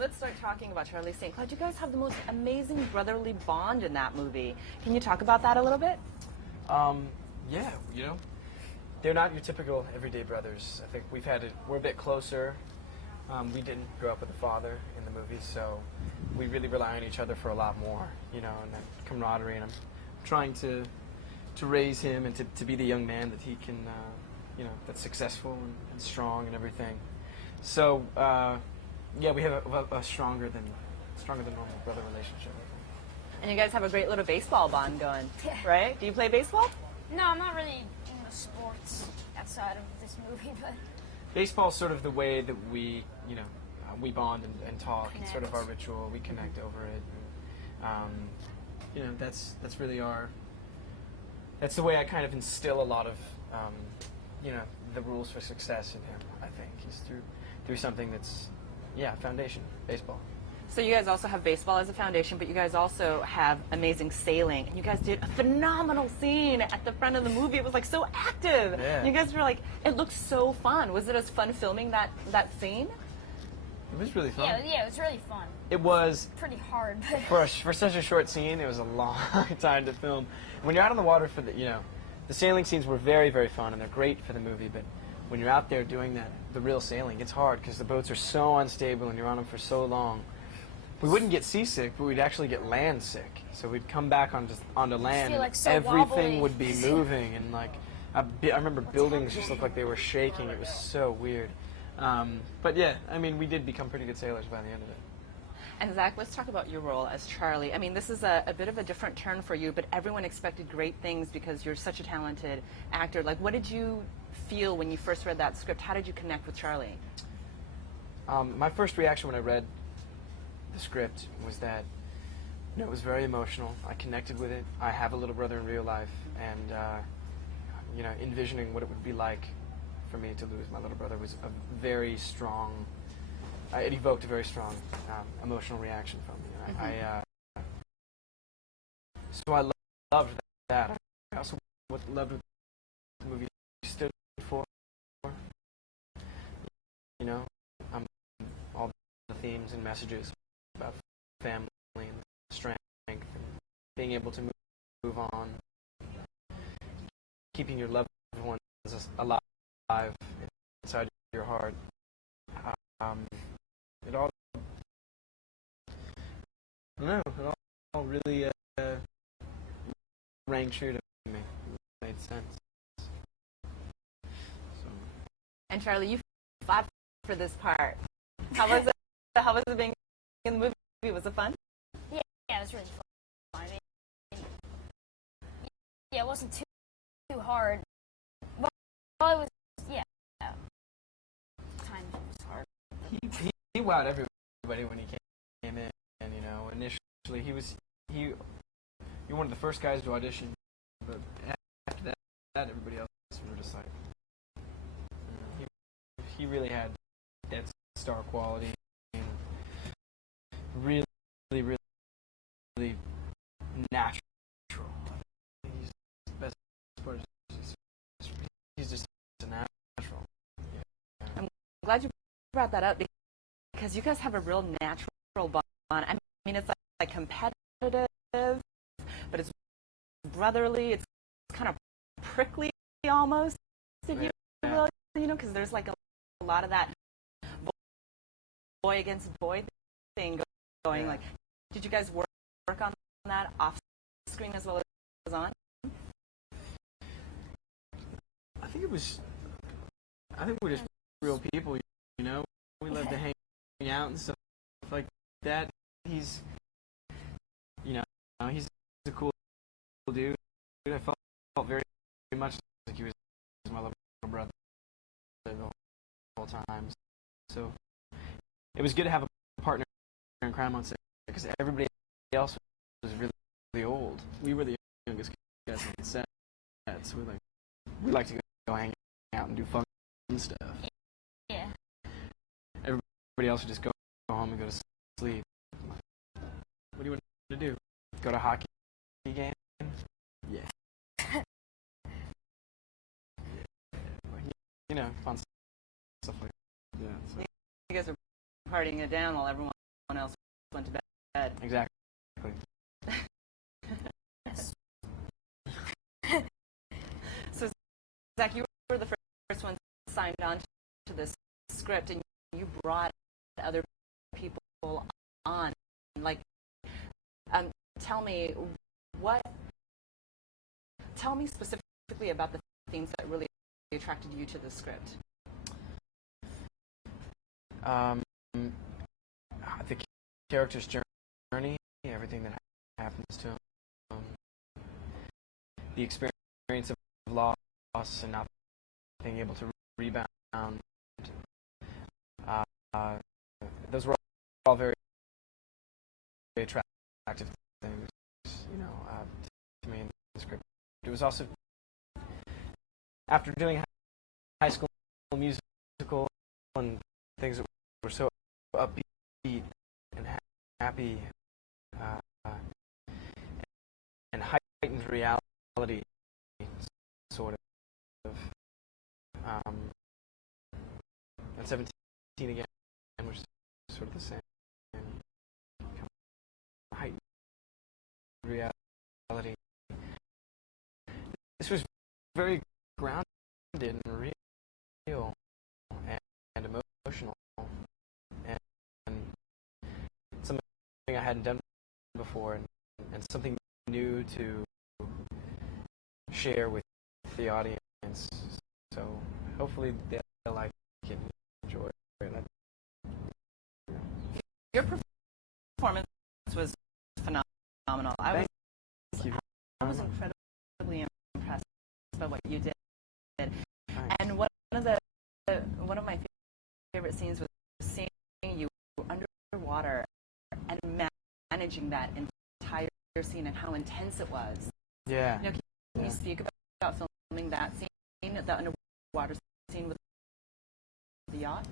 let's start talking about Charlie St. Cloud. You guys have the most amazing brotherly bond in that movie. Can you talk about that a little bit? Yeah, you know, they're not your typical everyday brothers. I think we're a bit closer. We didn't grow up with a father in the movie, so we really rely on each other for a lot more, you know, and that camaraderie. And I'm trying to raise him and to be the young man that he can, you know, that's successful and strong and everything. So, yeah, we have a stronger than normal brother relationship. And you guys have a great little baseball bond going, right? Do you play baseball? No, I'm not really into sports outside of this movie, but Baseball's sort of the way that we, you know, we bond and talk. Connect. It's sort of our ritual. We connect over it. And, you know, that's really that's the way I kind of instill a lot of, you know, the rules for success in him, I think, is through something that's, yeah, foundation, baseball. So you guys also have baseball as a foundation, but you guys also have amazing sailing. And you guys did a phenomenal scene at the front of the movie. It was like so active. Yeah. You guys were like, it looked so fun. Was it as fun filming that scene? It was really fun. yeah, it was really fun. It was, Pretty hard, but for such a short scene, it was a long time to film. When you're out on the water for you know, the sailing scenes were very, very fun, and they're great for the movie, but when you're out there doing the real sailing, it's hard because the boats are so unstable and you're on them for so long. We wouldn't get seasick, but we'd actually get land sick. So we'd come back onto land, feel like and so everything wobbly. would be moving, and like I remember buildings just looked like they were shaking. It was so weird. But yeah, I mean, we did become pretty good sailors by the end of it. And Zach, let's talk about your role as Charlie. I mean, this is a bit of a different turn for you, but everyone expected great things because you're such a talented actor. Like, what did you feel when you first read that script? How did you connect with Charlie? My first reaction when I read the script was that, you know, it was very emotional. I connected with it. I have a little brother in real life, and you know, envisioning what it would be like for me to lose my little brother was a very strong. It evoked a very strong emotional reaction from me. Mm-hmm. So I loved that. I also loved what the movie stood for. You know, all the themes and messages about family and strength and being able to move on, keeping your loved ones alive inside your heart. It all, I don't know, it all really rang true to me. It made sense. So. And Charlie, you fought for this part. How was it? How was it being in the movie? Was it fun? yeah, it was really fun. I mean, yeah, it wasn't too hard. Well, it was, yeah, kind of was hard. He wowed everybody when he came in, and you know, initially he was one of the first guys to audition, but after that everybody else were just like, you know, he really had that star quality, and really natural. He's the best part is he's just a natural. Yeah. I'm glad you brought that up because you guys have a real natural bond. I mean, it's like competitive, but it's brotherly. It's kind of prickly almost, if you will, you know, because there's like a lot of that boy against boy thing going. Like, did you guys work on that off screen as well as on? I think we're just real people, you know. We love to hang out and stuff like that. He's, you know, he's a cool dude. I felt very much like he was my little brother the whole time. So it was good to have a partner in crime on set because everybody else was really old. We were the youngest guys on set, so we like to go hang out and do fun stuff. Yeah. Everybody else would just go home and go to sleep. What do you want to do? Go to a hockey game? Yeah. You know, fun stuff like that. So. You guys are partying it down while everyone else went to bed. Exactly. So, Zach, you were the first one signed on to this script, and you brought other people on. Like, tell me specifically about the themes that really attracted you to the script. The character's journey, everything that happens to him, the experience of loss and not being able to rebound. Those were all very, very attractive things, to me in the script. It was also after doing high school musical and things that were so upbeat and happy and heightened reality, sort of. And 17 again, which is sort of the same. Heightened reality. This was very grounded and real and emotional, and something I hadn't done before, and something new to share with the audience. So hopefully they'll like it and enjoy it. Your performance was phenomenal. I was incredibly impressed by what you did. And one of my favorite scenes was seeing you underwater and managing that entire scene and how intense it was. Yeah. Can you speak about filming that scene, the underwater scene with the yacht?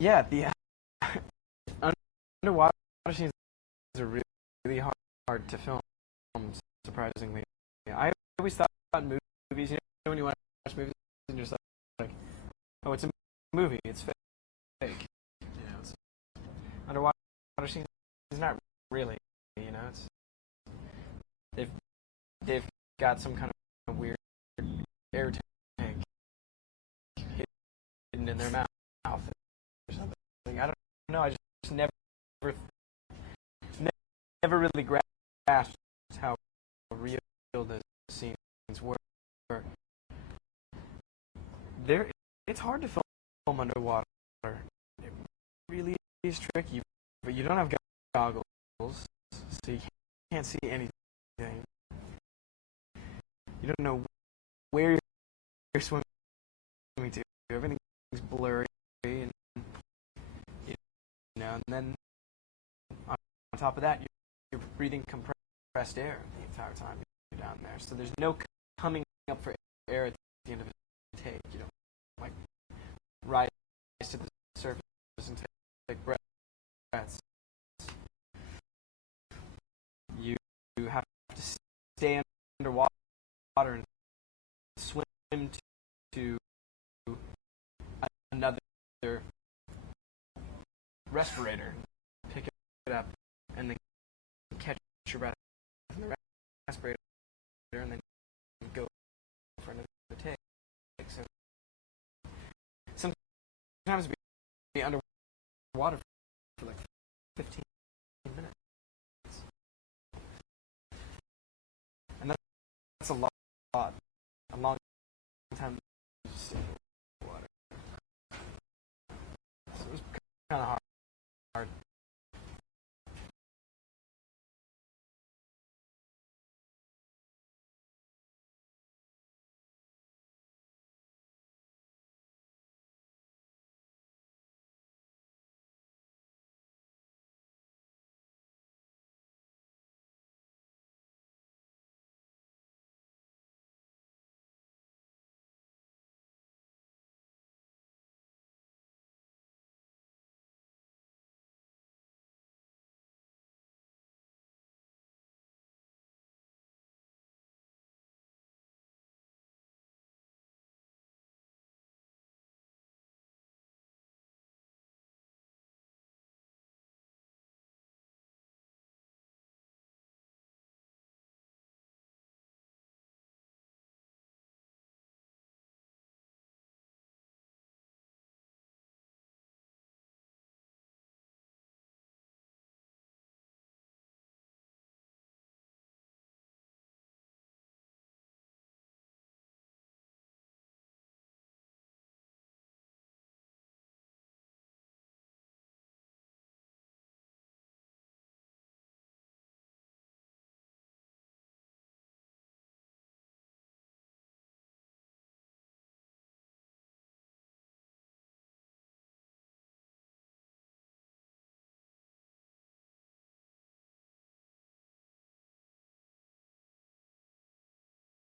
Yeah, the underwater scenes are really hard to film, surprisingly. I always thought in movies, when you watch movies and you're just like, oh, it's a movie, it's fake. It's underwater scenes is not really, it's they've got some kind of weird air tank hidden in their mouth or something. I don't know. I just never really grasped how real the scenes were. It's hard to film underwater. It really is tricky, but you don't have goggles, so you can't see anything. You don't know where you're swimming to. Everything's blurry, and and then on top of that, you're breathing compressed air the entire time you're down there. So there's no coming up for air at the end of the take. You don't rise to the surface and take breaths. You have to stay underwater and swim to another respirator, pick it up, and then catch your breath in the respirator, and then go for another take. So sometimes be underwater for like 15 minutes, and that's a long time to just stay in the water. So it was kind of hard.